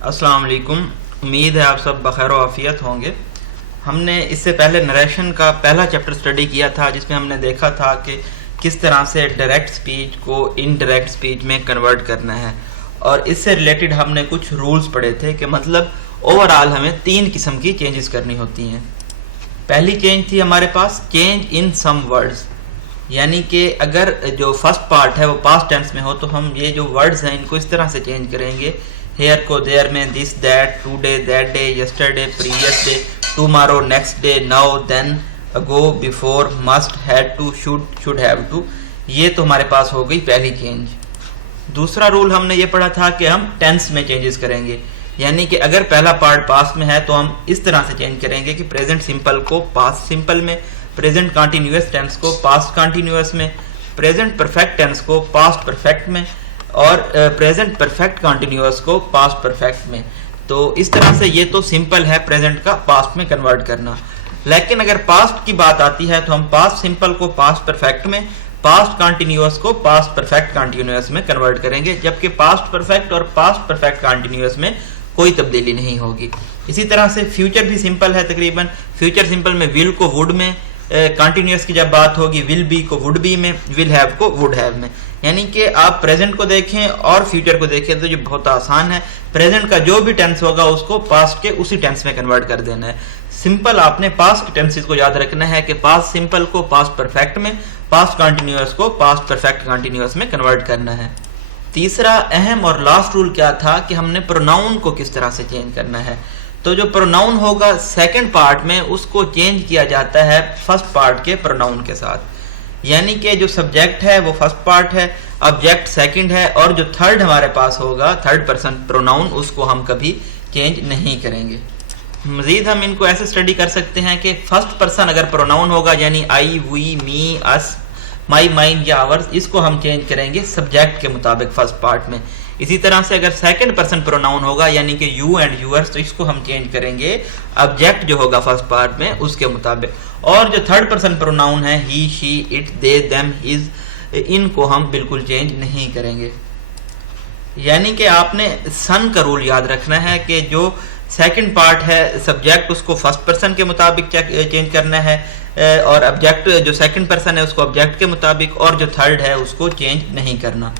अस्सलाम वालेकुम। उम्मीद है आप सब बखैर आफियत होंगे। हमने इससे पहले नरेशन का पहला चैप्टर स्टडी किया था, जिसमें हमने देखा था कि किस तरह से डायरेक्ट स्पीच को इनडायरेक्ट स्पीच में कन्वर्ट करना है, और इससे रिलेटेड हमने कुछ रूल्स पढ़े थे कि मतलब ओवरऑल हमें 3 किस्म की चेंजेस करनी होती हैं। पहली चेंज थी हमारे पास चेंज इन सम वर्ड्स, यानी कि अगर जो फर्स्ट पार्ट है वो पास्ट टेंस में हो तो हम ये जो वर्ड्स हैं इनको इस तरह से चेंज करेंगे। हेयर को देयर में, this that, today that day, yesterday previous day, tomorrow next day, now then, ago before, must, had to, should have to. ये तो हमारे पास हो गई पहली चेंज। दूसरा रूल हमने ये पढ़ा था कि हम टेंस में चेंजेस करेंगे, यानी कि अगर पहला पार्ट पास्ट में है तो हम इस तरह से चेंज करेंगे कि प्रेजेंट सिंपल को पास्ट सिंपल में, प्रेजेंट कंटिन्यूअस टेंस को पास्ट कंटिन्यूअस में, प्रेजेंट परफेक्ट टेंस को पास्ट परफेक्ट में, और प्रेजेंट परफेक्ट कंटिन्यूअस को पास्ट परफेक्ट में। तो इस तरह से ये तो सिंपल है प्रेजेंट का पास्ट में कन्वर्ट करना। लेकिन अगर पास्ट की बात आती है तो हम पास्ट सिंपल को पास्ट परफेक्ट में, पास्ट कंटिन्यूअस को पास्ट परफेक्ट कंटिन्यूअस में कन्वर्ट करेंगे, जबकि पास्ट परफेक्ट और पास्ट परफेक्ट कंटिन्यूअस में कोई तब्दीली नहीं होगी। इसी तरह से फ्यूचर भी सिंपल है तकरीबन। फ्यूचर सिंपल में विल को वुड में, कंटिन्यूअस की जब बात होगी विल बी को वुड बी में, विल हैव को वुड हैव में। यानी कि आप प्रेजेंट को देखें और फ्यूचर को देखें तो ये बहुत आसान है। प्रेजेंट का जो भी टेंस होगा उसको पास्ट के उसी टेंस में कन्वर्ट कर देना है। सिंपल आपने पास्ट टेंसेस को याद रखना है कि पास्ट सिंपल को पास्ट परफेक्ट में, पास्ट कंटिन्यूअस को पास्ट परफेक्ट कंटिन्यूअस में कन्वर्ट करना है। तीसरा अहम और लास्ट रूल क्या था कि हमने प्रोनाउन को किस तरह से चेंज करना है। तो जो प्रोनाउन होगा सेकंड पार्ट में उसको चेंज किया जाता है फर्स्ट पार्ट के प्रोनाउन के साथ, यानी कि जो सब्जेक्ट है वो फर्स्ट पार्ट है, ऑब्जेक्ट सेकंड है, और जो थर्ड हमारे पास होगा थर्ड पर्सन प्रोनाउन, उसको हम कभी चेंज नहीं करेंगे। मजीद हम इनको ऐसे स्टडी कर सकते हैं कि फर्स्ट पर्सन अगर प्रोनाउन होगा यानी I, we, me, us, my, mine या आवर्स, इसको हम चेंज करेंगे सब्जेक्ट के मुताबिक फर्स्ट पार्ट में। इसी तरह से अगर सेकंड पर्सन प्रोनाउन होगा यानी कि यू एंड यूअर्स, तो इसको हम चेंज करेंगे ऑब्जेक्ट जो होगा फर्स्ट पार्ट में उसके मुताबिक। और जो थर्ड पर्सन प्रोनाउन है he, she, it, they, them, his, इनको हम बिल्कुल चेंज नहीं करेंगे। यानी कि आपने सन का रूल याद रखना है कि जो सेकंड पार्ट है सब्जेक्ट उसको फर्स्ट पर्सन के मुताबिक चेंज करना है, और ऑब्जेक्ट जो सेकंड पर्सन है उसको ऑब्जेक्ट के मुताबिक, और जो थर्ड है उसको चेंज नहीं करना।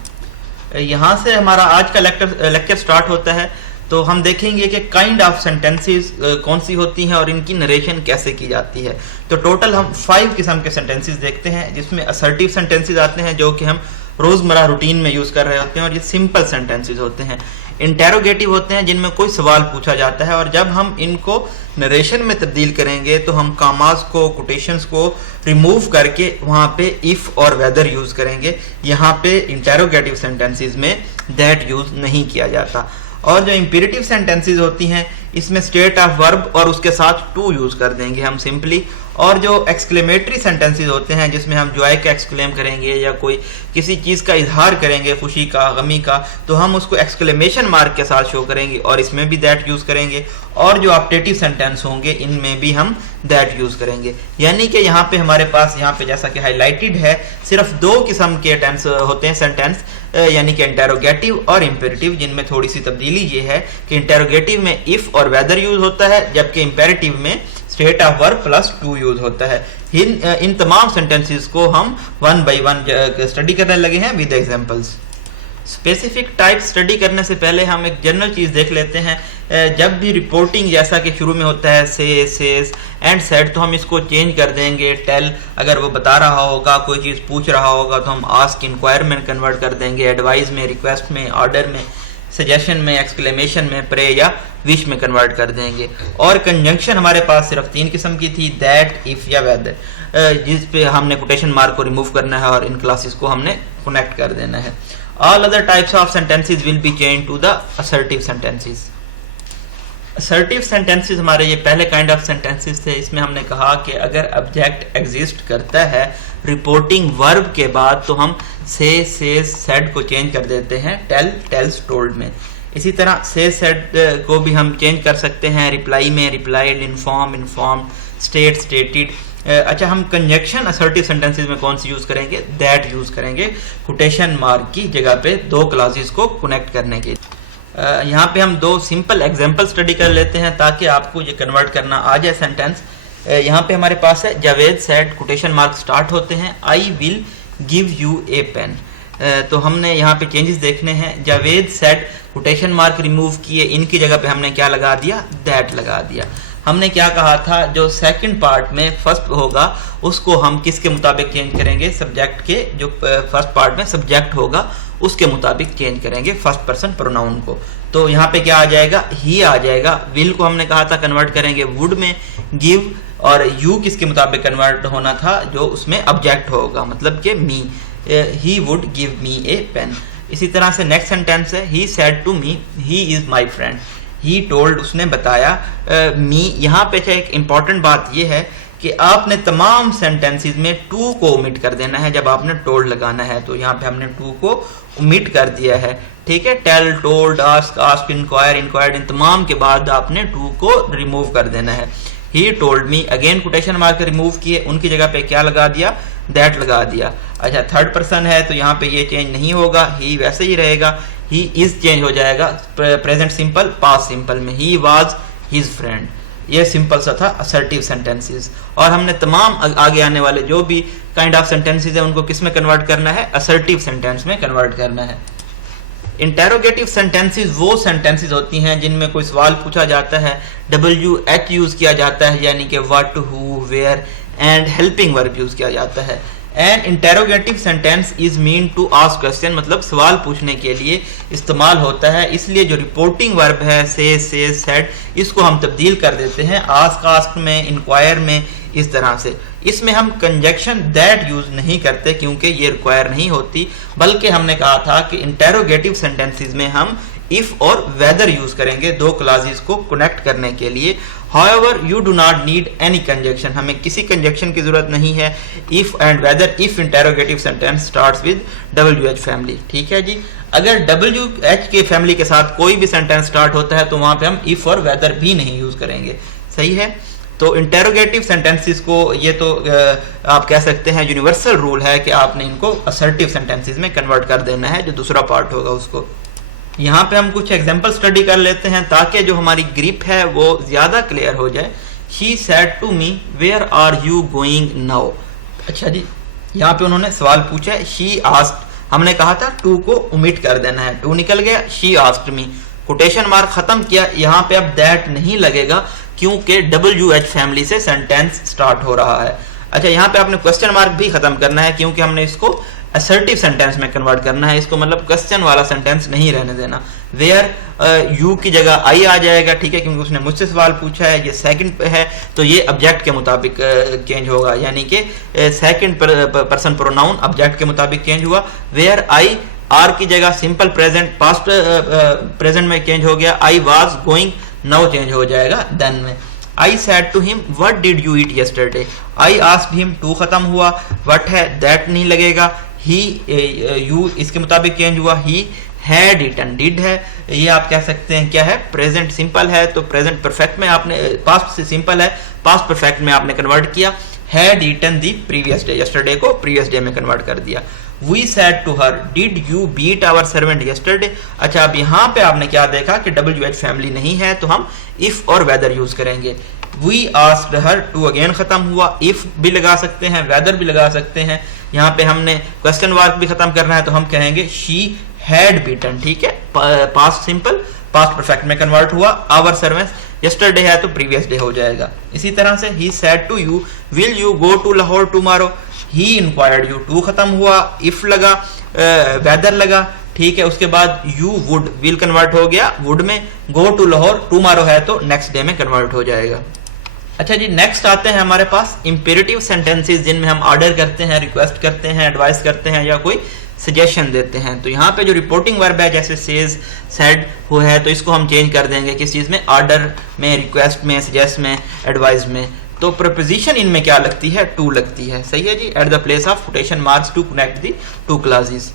यहाँ से हमारा आज का लेक्चर स्टार्ट होता है। तो हम देखेंगे कि काइंड ऑफ सेंटेंसेस कौन सी होती हैं और इनकी नरेशन कैसे की जाती है। तो टोटल हम 5 किस्म के सेंटेंसेस देखते हैं, जिसमें असर्टिव सेंटेंसेस आते हैं जो कि हम रोजमर्रा रूटीन में यूज कर रहे होते हैं, और ये सिंपल सेंटेंसेस होते हैं। इंटेरोगेटिव होते हैं जिनमें कोई सवाल पूछा जाता है, और जब हम इनको नरेशन में तब्दील करेंगे तो हम कामास को, कोटेशंस को रिमूव करके वहां पे इफ और वेदर यूज करेंगे। यहाँ पे इंटेरोगेटिव सेंटेंसेस में दैट यूज नहीं किया जाता। और जो इंपेरेटिव सेंटेंसेस होती हैं इसमें स्टेट ऑफ वर्ब और उसके साथ टू यूज कर देंगे हम सिंपली। और जो एक्सक्लेमेटरी सेंटेंसेस होते हैं जिसमें हम जॉय का एक्सक्लेम करेंगे या कोई किसी चीज़ का इजहार करेंगे, खुशी का, गमी का, तो हम उसको एक्सक्लेमेशन मार्क के साथ शो करेंगे और इसमें भी दैट यूज़ करेंगे। और जो ऑप्टेटिव सेंटेंस होंगे इनमें भी हम दैट यूज़ करेंगे। यानी कि यहाँ पे हमारे पास यहाँ पे जैसा कि हाईलाइटेड है सिर्फ 2 किस्म के टेंस होते हैं सेंटेंस, यानी कि इंटेरोगेटिव और इंपेरेटिव, जिनमें थोड़ी सी तब्दीली ये है कि इंटेरोगेटिव में इफ और वेदर यूज होता है, जबकि इंपेरेटिव में state of verb plus two use होता है। इन तमाम सेंटेंसेस को हम 1 बाय 1 स्टडी करने लगे हैं with examples. Specific type study करने से पहले हम एक जनरल चीज देख लेते हैं। जब भी रिपोर्टिंग जैसा कि शुरू में होता है से, सेज एंड सेड, तो हम इसको चेंज कर देंगे टेल। अगर वो बता रहा होगा, कोई चीज़ पूछ रहा होगा तो हम आस्क, इंक्वायर में कन्वर्ट कर देंगे, एडवाइस में, रिक्वेस्ट में, ऑर्डर में, सजेशन में, एक्सक्लेमेशन में, प्रे या विश में कन्वर्ट कर देंगे। और कंजंक्शन हमारे पास सिर्फ 3 किस्म की थी, दैट, इफ या वेदर, जिस पे हमने कोटेशन मार्क को रिमूव करना है और इन क्लासेस को हमने कनेक्ट कर देना है। All other types of sentences will be change to the assertive sentences. Assertive sentences हमारे ये पहले काइंड ऑफ सेंटेंसेस थे। इसमें हमने कहा कि अगर ऑब्जेक्ट एग्जिस्ट करता है रिपोर्टिंग वर्ब के बाद तो हम से, सेज, सेड को चेंज कर देते हैं टेल, टेल्स, टोल्ड में। इसी तरह से, सेड को भी हम चेंज कर सकते हैं रिप्लाई में, replied, inform, informed, state, stated. अच्छा, हम कंजंक्शन असर्टिव सेंटेंसेस में कौन सी यूज करेंगे? दैट यूज करेंगे कोटेशन मार्क की जगह पे 2 क्लासेस को कनेक्ट करने के। यहाँ पे हम दो सिंपल एग्जांपल स्टडी कर लेते हैं ताकि आपको ये कन्वर्ट करना आ जाए सेंटेंस। यहाँ पे हमारे पास है Javed said, quotation mark start होते हैं, I will give you a pen. तो हमने यहाँ पे चेंजेस देखने हैं। Javed said quotation mark remove किए, इनकी जगह पे हमने क्या लगा दिया, दैट लगा दिया। हमने क्या कहा था, जो सेकंड पार्ट में फर्स्ट होगा उसको हम किसके मुताबिक चेंज करेंगे, सब्जेक्ट के, जो फर्स्ट पार्ट में सब्जेक्ट होगा उसके मुताबिक चेंज करेंगे फर्स्ट पर्सन प्रोनाउन को। तो यहाँ पे क्या आ जाएगा, ही आ जाएगा। विल को हमने कहा था कन्वर्ट करेंगे वुड में, गिव और यू किसके मुताबिक कन्वर्ट होना था, जो उसमें ऑब्जेक्ट होगा, मतलब कि me, he would give me a pen. इसी तरह से नेक्स्ट सेंटेंस है, he said to me he is my friend. He told, उसने बताया, मी। यहाँ पे एक इंपॉर्टेंट बात यह है कि आपने तमाम सेंटेंसेस में टू को ओमिट कर देना है जब आपने टोल्ड लगाना है। तो यहाँ पे हमने टू को ओमिट कर दिया है, ठीक है। Tell, told, ask, ask, inquire, inquired, इन तमाम के बाद आपने टू को रिमूव कर देना है। He told me, again quotation mark remove किए, उनकी जगह पे क्या लगा दिया, दैट लगा दिया। अच्छा, थर्ड पर्सन है तो यहाँ पे ये चेंज नहीं होगा, ही वैसे ही रहेगा। ही इज चेंज हो जाएगा प्रेजेंट सिंपल पास्ट सिंपल में, ही वाज हिज फ्रेंड। ये सिंपल सा था असर्टिव सेंटेंसेस। और हमने तमाम आगे आने वाले जो भी काइंड ऑफ सेंटेंसेस है उनको किस में कन्वर्ट करना है, असर्टिव सेंटेंस में कन्वर्ट करना है। इंटेरोगेटिव सेंटेंसेस वो सेंटेंसेस होती हैं जिनमें कोई सवाल पूछा जाता है, WH यूज किया जाता है, यानी कि what, who, where and helping verb use किया जाता है। An interrogative sentence is mean to ask question, मतलब सवाल पूछने के लिए इस्तेमाल होता है। इसलिए जो रिपोर्टिंग वर्ब है, से, सेड, इसको हम तब्दील कर देते हैं आस्क, आस्क में, इंक्वायर में, इस तरह से। इसमें हम कंजक्शन दैट यूज नहीं करते क्योंकि ये रिक्वायर नहीं होती, बल्कि हमने कहा था कि इंटेरोगेटिव सेंटेंसेस में हम इफ और वेदर यूज करेंगे दो क्लासेस को कनेक्ट करने के लिए। However, you do not need any conjunction, हमें किसी कंजक्शन की जरूरत नहीं है। if and whether if interrogative sentence starts with WH family, ठीक है जी। अगर WH के फैमिली के साथ कोई भी सेंटेंस स्टार्ट होता है तो वहां पे हम if और whether भी नहीं यूज करेंगे, सही है। तो इंटेरोगेटिव सेंटेंसेस को ये तो आप कह सकते हैं यूनिवर्सल रूल है कि आपने इनको असर्टिव सेंटेंसेस में कन्वर्ट कर देना है, जो दूसरा पार्ट होगा उसको। यहाँ पे हम कुछ एग्जाम्पल स्टडी कर लेते हैं ताकि जो हमारी ग्रिप है वो ज्यादा क्लियर हो जाए। She said to me, where are you going now? अच्छा जी, यहाँ पे उन्होंने सवाल पूछा है, she asked, हमने कहा था टू को ओमिट कर देना है, टू निकल गया, she asked me, quotation mark खत्म किया। यहाँ पे अब दैट नहीं लगेगा क्योंकि WH फैमिली से सेंटेंस स्टार्ट हो रहा है। अच्छा, यहाँ पे आपने क्वेश्चन मार्क भी खत्म करना है क्योंकि हमने इसको असर्टिव सेंटेंस में कन्वर्ट करना है, इसको मतलब क्वेश्चन वाला सेंटेंस नहीं रहने देना। वेयर यू की जगह आई आ जाएगा, ठीक है, क्योंकि उसने मुझसे सवाल पूछा है, ये सेकंड है तो ये ऑब्जेक्ट के मुताबिक चेंज होगा, यानी कि सेकंड पर्सन प्रोनाउन ऑब्जेक्ट के मुताबिक चेंज हुआ। वेयर आई, आर की जगह सिंपल प्रेजेंट पास्ट प्रेजेंट में चेंज हो गया। I was going, now change हो जाएगा देन में। I said to him, what did you eat yesterday? I asked him, टू खत्म हुआ, what है, that नहीं लगेगा। He, you इसके मुताबिक चेंज हुआ। He had eaten, did है, ये आप कह सकते हैं क्या है, प्रेजेंट सिंपल है तो प्रेजेंट परफेक्ट में आपने, पास्ट से सिंपल है, पास्ट परफेक्ट में आपने कन्वर्ट किया। Had eaten the previous day, yesterday को previous day में कन्वर्ट कर दिया। We said to her, did you beat our servant yesterday? अच्छा, अब यहाँ पे आपने क्या देखा कि WH फैमिली नहीं है तो हम if और whether यूज करेंगे। We asked her, to again खत्म हुआ, if भी लगा सकते हैं, whether भी लगा सकते हैं। यहाँ पे हमने क्वेश्चन मार्क भी खत्म करना है तो हम कहेंगे she had beaten, ठीक है, पास्ट सिंपल पास्ट परफेक्ट में कन्वर्ट हुआ। our servant yesterday है तो previous day हो जाएगा। इसी तरह से he said to you, will you go to Lahore tomorrow? He inquired you, टू खत्म हुआ, if लगा, weather लगा, ठीक है, उसके बाद you would, will कन्वर्ट हो गया would में, go to Lahore tomorrow है तो next day में कन्वर्ट हो जाएगा। अच्छा जी, नेक्स्ट आते हैं हमारे पास इंपेरेटिव सेंटेंसेस जिनमें हम ऑर्डर करते हैं, रिक्वेस्ट करते हैं, एडवाइस करते हैं या कोई सजेशन देते हैं। तो यहाँ पे जो रिपोर्टिंग वर्ब है जैसे सेज, सेड हो है तो इसको हम चेंज कर देंगे किस चीज में, ऑर्डर में, रिक्वेस्ट में, सजेस्ट में, एडवाइस में। तो प्रपोजिशन इनमें क्या लगती है, टू लगती है, सही है जी, at the place of quotation marks to connect the two clauses.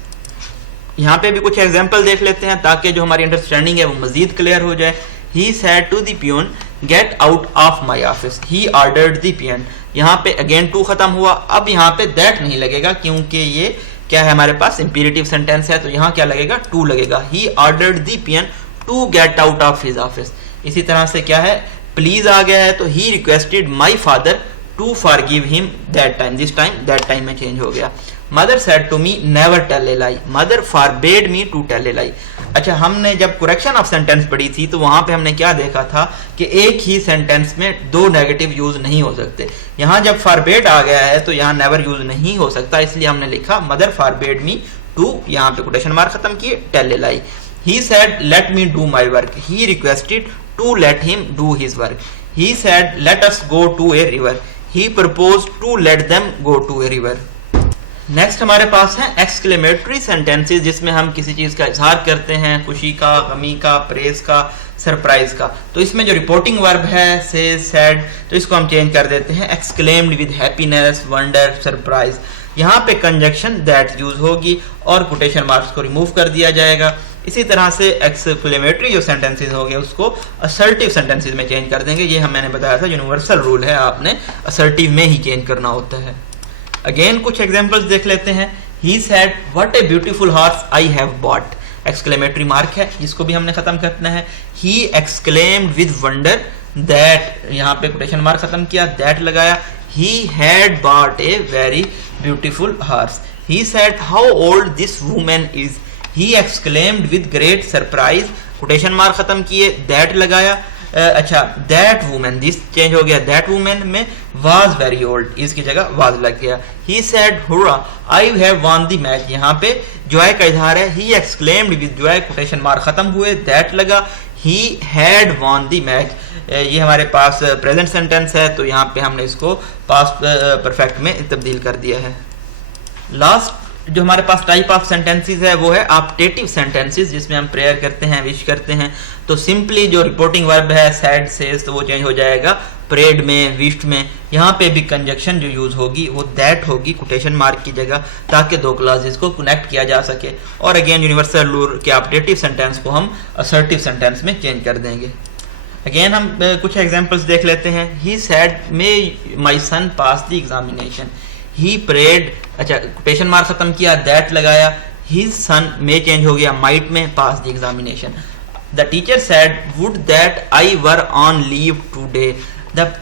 यहाँ पे भी कुछ एग्जांपल देख लेते हैं ताकि जो हमारी अंडरस्टैंडिंग है वो मजीद क्लियर हो जाए। He said to the peon, get out of my office. He ordered the peon. यहाँ पे अगेन टू खत्म हुआ, अब यहाँ पे दैट नहीं लगेगा क्योंकि ये क्या है हमारे पास, इंपेरेटिव सेंटेंस है तो यहाँ क्या लगेगा, टू लगेगा। He ordered the peon to get out of his office. इसी तरह से क्या है, प्लीज आ गया है तो he requested my father to forgive him that time, this time that time में चेंज हो गया। Mother said to me never tell a lie, mother forbade me to tell a lie. अच्छा, हमने जब करेक्शन ऑफ सेंटेंस पढ़ी थी तो वहां पे हमने क्या देखा था कि एक ही सेंटेंस में दो नेगेटिव यूज नहीं हो सकते। यहां जब फॉरबेड आ गया है तो यहां नेवर यूज नहीं हो सकता, इसलिए हमने लिखा मदर फॉरबेड मी टू, यहां पे कोटेशन मार्क खत्म किए, tell a lie. He said let me do my work, he requested to let him do his work. He said let us go to a river, he proposed to let them go to a river. Next हमारे पास है exclamatory sentences, जिसमें हम किसी चीज का इजहार करते हैं, खुशी का, गमी का, प्रेज का, सरप्राइज का। तो इसमें जो रिपोर्टिंग वर्ब है से, सेड, तो इसको हम चेंज कर देते हैं exclaimed with happiness, wonder, surprise. यहाँ पे कंजक्शन दैट यूज होगी और कोटेशन मार्क्स को रिमूव कर दिया जाएगा। इसी तरह से एक्सक्लेमेटरी जो सेंटेंसेस हो गए उसको असर्टिव सेंटेंसेस में चेंज कर देंगे। ये मैंने बताया था यूनिवर्सल रूल है, आपने असर्टिव में ही चेंज करना होता है। अगेन कुछ एग्जांपल्स देख लेते हैं। He said what a beautiful horse I have bought, exclamatory mark है जिसको भी हमने खत्म करना है। He exclaimed with wonder that, यहाँ पे कोटेशन मार्क खत्म किया, दैट लगाया। He had bought a very beautiful horse. He said how old this woman is, he exclaimed with great surprise, quotation mark खत्म किए, दैट लगाया। अच्छा, दैट वुमेन, दिस चेंज हो गया, दैट वुमेन में वाज वेरी ओल्ड, इसकी जगह was लग गया। He said hurrah I have won the match, यहाँ पे जॉय का इजहार है। He exclaimed with Joy, quotation mark खत्म हुए, दैट लगा। He had won the match, ये हमारे पास प्रेजेंट सेंटेंस है तो यहाँ पे हमने इसको पास्ट परफेक्ट में तब्दील कर दिया है। लास्ट जो हमारे पास टाइप ऑफ सेंटेंसेस है वो है ऑप्टेटिव सेंटेंसेस, जिसमें हम प्रेयर करते हैं, विश करते हैं। तो सिंपली जो रिपोर्टिंग वर्ब है सैड सेज, तो वो चेंज हो जाएगा प्रेड में, विश्ड में। यहाँ पे भी कंजक्शन जो यूज होगी वो दैट होगी कोटेशन मार्क की जगह, ताकि दो क्लॉजेस को कनेक्ट किया जा सके। और अगेन यूनिवर्सल रूल के ऑप्टेटिव सेंटेंस को हम असर्टिव सेंटेंस में चेंज कर देंगे। अगेन हम कुछ एग्जांपल्स देख लेते हैं। He said may my son pass the examination, he prayed, अच्छा कोटेशन मार्क खत्म किया, दैट लगाया। हिज सन में चेंज हो गया माइट में, pass the examination. The teacher said would that I were on leave today, the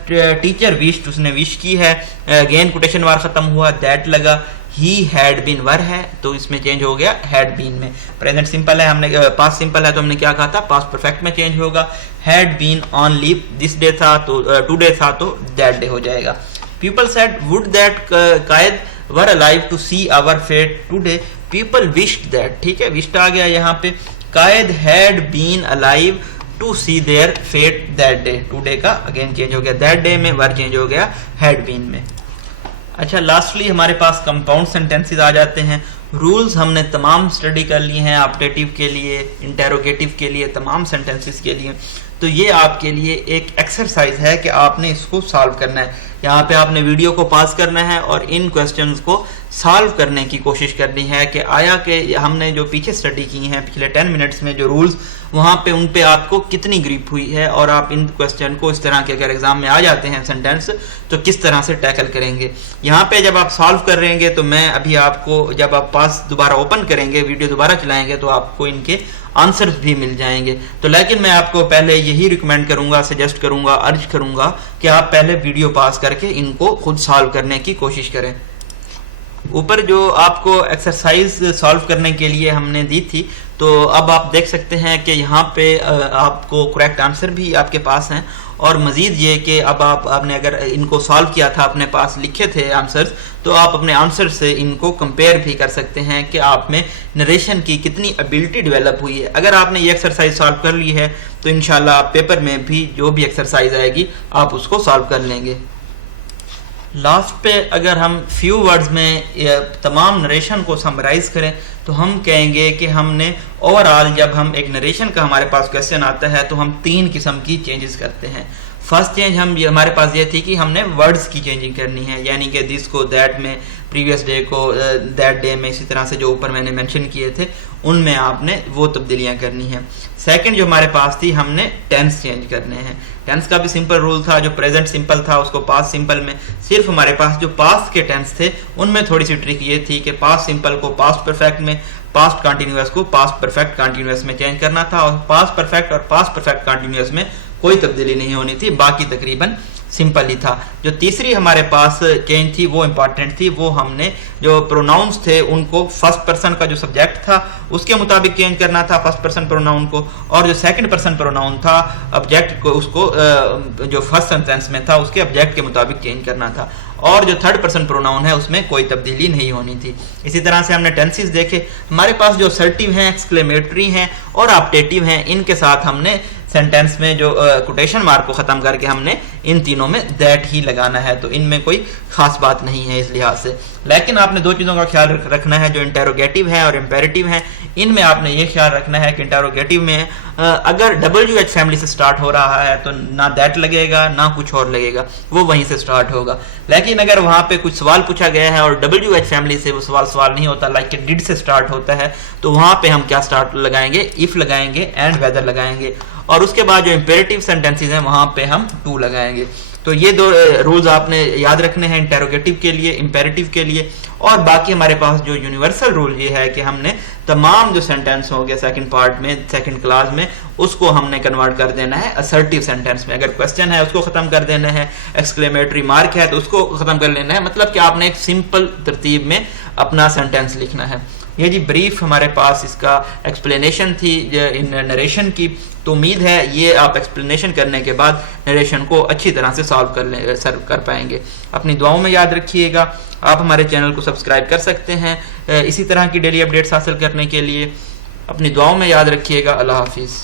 teacher wished, उसने wish की है। अगेन कोटेशन मार्क खत्म हुआ, दैट लगा। ही हैड बीन, वर है तो इसमें चेंज हो गया हैड बीन में। प्रेजेंट सिंपल है, हमने पास्ट सिंपल है तो हमने क्या कहा था, पास्ट परफेक्ट में चेंज होगा। Had been on leave, this day था तो टुडे था तो दैट डे हो जाएगा। People said would that Quaid were alive to see our fate today, people wished that, ठीक है, wished आ गया यहाँ पे। कायद had been alive to see their fate that day, today का अगेन चेंज हो गया that day में, were चेंज हो गया had been में। अच्छा, लास्टली हमारे पास कंपाउंड सेंटेंसेस आ जाते हैं। रूल्स हमने तमाम स्टडी कर लिए हैं, ऑप्टेटिव के लिए, इंटेरोगेटिव के लिए, तमाम सेंटेंसेस के लिए। तो ये आपके लिए एक एक्सरसाइज है कि आपने इसको सॉल्व करना है। यहाँ पे आपने वीडियो को पॉज करना है और इन क्वेश्चंस को सॉल्व करने की कोशिश करनी है कि आया कि हमने जो पीछे स्टडी की हैं पिछले 10 मिनट्स में जो रूल्स, वहाँ पे उन पे आपको कितनी ग्रिप हुई है और आप इन क्वेश्चन को इस तरह के अगर एग्जाम में आ जाते हैं सेंटेंस तो किस तरह से टैकल करेंगे। यहाँ पे जब आप सॉल्व कर रहेंगे तो मैं अभी आपको, जब आप पास दोबारा ओपन करेंगे, वीडियो दोबारा चलाएंगे तो आपको इनके आंसर्स भी मिल जाएंगे। तो लेकिन मैं आपको पहले यही रिकमेंड करूंगा, सजेस्ट करूंगा, अर्ज करूंगा कि आप पहले वीडियो पास करके इनको खुद सॉल्व करने की कोशिश करें। ऊपर जो आपको एक्सरसाइज सॉल्व करने के लिए हमने दी थी, तो अब आप देख सकते हैं कि यहाँ पे आपको करेक्ट आंसर भी आपके पास हैं। और मजीद ये कि अब आपने अगर इनको सॉल्व किया था, अपने पास लिखे थे आंसर्स, तो आप अपने आंसर से इनको कंपेयर भी कर सकते हैं कि आप में नरेशन की कितनी एबिलिटी डेवलप हुई है। अगर आपने ये एक्सरसाइज सॉल्व कर ली है तो इंशाल्लाह आप पेपर में भी जो भी एक्सरसाइज आएगी आप उसको सॉल्व कर लेंगे। लास्ट पे अगर हम फ्यू वर्ड्स में तमाम नरेशन को समराइज करें तो हम कहेंगे कि हमने ओवरऑल जब हम एक नरेशन का हमारे पास क्वेश्चन आता है तो हम 3 किस्म की चेंजेस करते हैं। फर्स्ट चेंज हमारे पास ये थी कि हमने वर्ड्स की चेंजिंग करनी है, यानी कि दिस को दैट में, प्रीवियस डे को दैट डे में, इसी तरह से जो ऊपर मैंने मेंशन किए थे उनमें आपने वो तब्दीलियां करनी है। सेकंड जो हमारे पास थी, हमने टेंस चेंज करने हैं। टेंस का भी सिंपल रूल था, जो प्रेजेंट सिंपल था उसको पास्ट सिंपल में, सिर्फ हमारे पास जो पास्ट के टेंस थे उनमें थोड़ी सी ट्रिक ये थी कि पास्ट सिंपल को पास्ट परफेक्ट में, पास्ट कंटिन्यूअस को पास्ट परफेक्ट कंटिन्यूअस में चेंज करना था, और पास्ट परफेक्ट और पास्ट परफेक्ट कंटिन्यूअस में कोई तब्दीली नहीं होनी थी, बाकी तकरीबन सिंपल ही था। जो तीसरी हमारे पास चेंज थी वो इंपॉर्टेंट थी, वो हमने जो प्रोनाउंस थे उनको फर्स्ट पर्सन का जो सब्जेक्ट था उसके मुताबिक चेंज करना था, फर्स्ट पर्सन प्रोनाउन को, और जो सेकंड पर्सन प्रोनाउन था ऑब्जेक्ट को, उसको जो फर्स्ट सेंटेंस में था उसके ऑब्जेक्ट के मुताबिक चेंज करना था, और जो थर्ड पर्सन प्रोनाउन है उसमें कोई तब्दीली नहीं होनी थी। इसी तरह से हमने टेंसेस देखे, हमारे पास जो असर्टिव हैं, एक्सक्लेमेटरी हैं और ऑप्टेटिव हैं, इनके साथ हमने सेंटेंस में जो कोटेशन मार्क को खत्म करके हमने इन तीनों में दैट ही लगाना है, तो इनमें कोई खास बात नहीं है इस लिहाज से। लेकिन आपने दो चीज़ों का ख्याल रखना है, जो इंटेरोगेटिव है और इंपेरेटिव है, इनमें आपने ये ख्याल रखना है कि इंटेरोगेटिव में अगर WH फैमिली से स्टार्ट हो रहा है तो ना दैट लगेगा ना कुछ और लगेगा, वो वहीं से स्टार्ट होगा। लेकिन अगर वहाँ पे कुछ सवाल पूछा गया है और WH फैमिली से वो सवाल नहीं होता, लाइक डिड से स्टार्ट होता है, तो वहाँ पे हम क्या स्टार्ट लगाएंगे, इफ लगाएंगे एंड वेदर लगाएंगे, और उसके बाद जो इंपेरेटिव सेंटेंसेस हैं वहाँ पे हम टू लगाएंगे। तो ये दो रूल्स आपने याद रखने हैं इंटेरोगेटिव के लिए, इंपेरेटिव के लिए। और बाकी हमारे पास जो यूनिवर्सल रूल ये है कि हमने तमाम जो सेंटेंस हो गए सेकंड पार्ट में, सेकंड क्लास में, उसको हमने कन्वर्ट कर देना है असर्टिव सेंटेंस में। अगर क्वेश्चन है उसको खत्म कर देना है, एक्सक्लेमेटरी मार्क है तो उसको खत्म कर लेना है, मतलब कि आपने एक सिंपल तरतीब में अपना सेंटेंस लिखना है। ये जी ब्रीफ हमारे पास इसका एक्सप्लेनेशन थी इन नरेशन की। तो उम्मीद है ये आप एक्सप्लेनेशन करने के बाद नरेशन को अच्छी तरह से सॉल्व कर पाएंगे। अपनी दुआओं में याद रखिएगा। आप हमारे चैनल को सब्सक्राइब कर सकते हैं इसी तरह की डेली अपडेट्स हासिल करने के लिए। अपनी दुआओं में याद रखिएगा। अल्लाह हाफिज़।